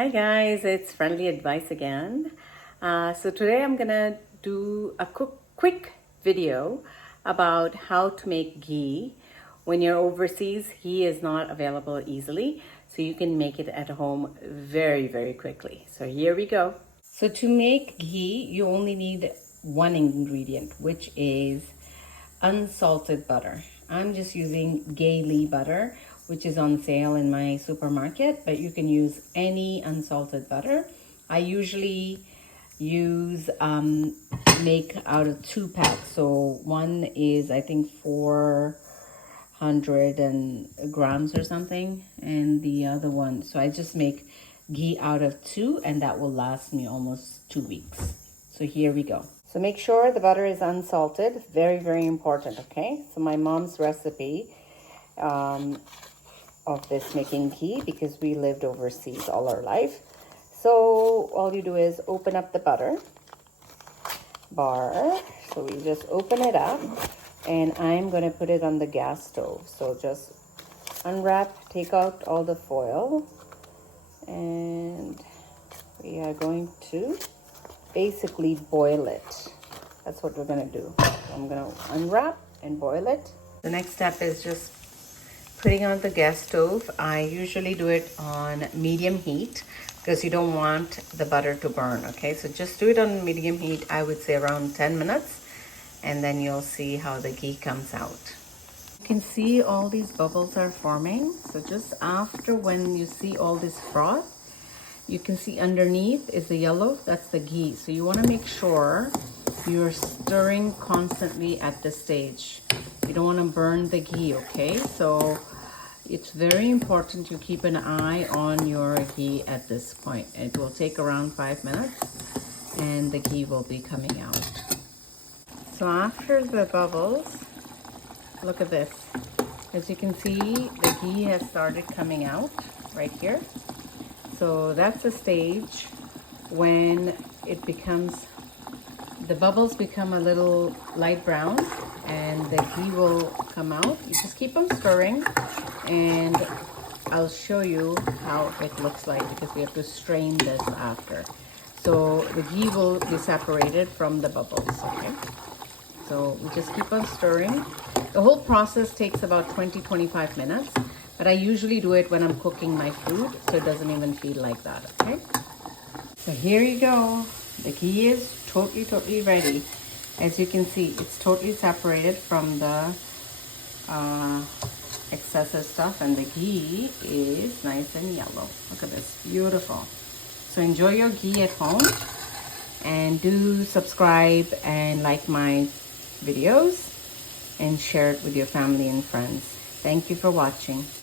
Hi guys, it's Friendly Advice again. So today I'm gonna do a quick video about how to make ghee. When you're overseas, ghee is not available easily, so you can make it at home very quickly. So here we go. So to make ghee, you only need one ingredient, which is unsalted butter. I'm just using ghee butter, which is on sale in my supermarket, but you can use any unsalted butter. I usually use make out of 2 packs. So one is I think 400 grams or something, and the other one. So I just make ghee out of 2, and that will last me almost 2 weeks. So here we go. So make sure the butter is unsalted. Very important, okay? So my mom's recipe of this making ghee, because we lived overseas all our life. So all you do is open up the butter bar. So we just open it up, and I'm going to put it on the gas stove. So just unwrap, take out all the foil, and we are going to basically boil it. That's what we're gonna do. So I'm gonna unwrap and boil it. The next step is just putting on the gas stove. I usually do it on medium heat because you don't want the butter to burn, okay? So just do it on medium heat, I would say around 10 minutes, and then you'll see how the ghee comes out. You can see all these bubbles are forming. So just after, when you see all this froth, you can see underneath is the yellow, that's the ghee. So you want to make sure you're stirring constantly at this stage. You don't want to burn the ghee, okay? So it's very important you keep an eye on your ghee at this point. It will take around 5 minutes and the ghee will be coming out. So after the bubbles, look at this. As you can see, the ghee has started coming out right here. So that's the stage when it becomes, the bubbles become a little light brown and the ghee will come out. You just keep on stirring, and I'll show you how it looks like, because we have to strain this after. So the ghee will be separated from the bubbles, okay? So we just keep on stirring. The whole process takes about 20-25 minutes. But I usually do it when I'm cooking my food, so it doesn't even feel like that, okay? So here you go. The ghee is totally ready. As you can see, it's totally separated from the excessive stuff, and the ghee is nice and yellow. Look at this, beautiful. So enjoy your ghee at home, and do subscribe and like my videos, and share it with your family and friends. Thank you for watching.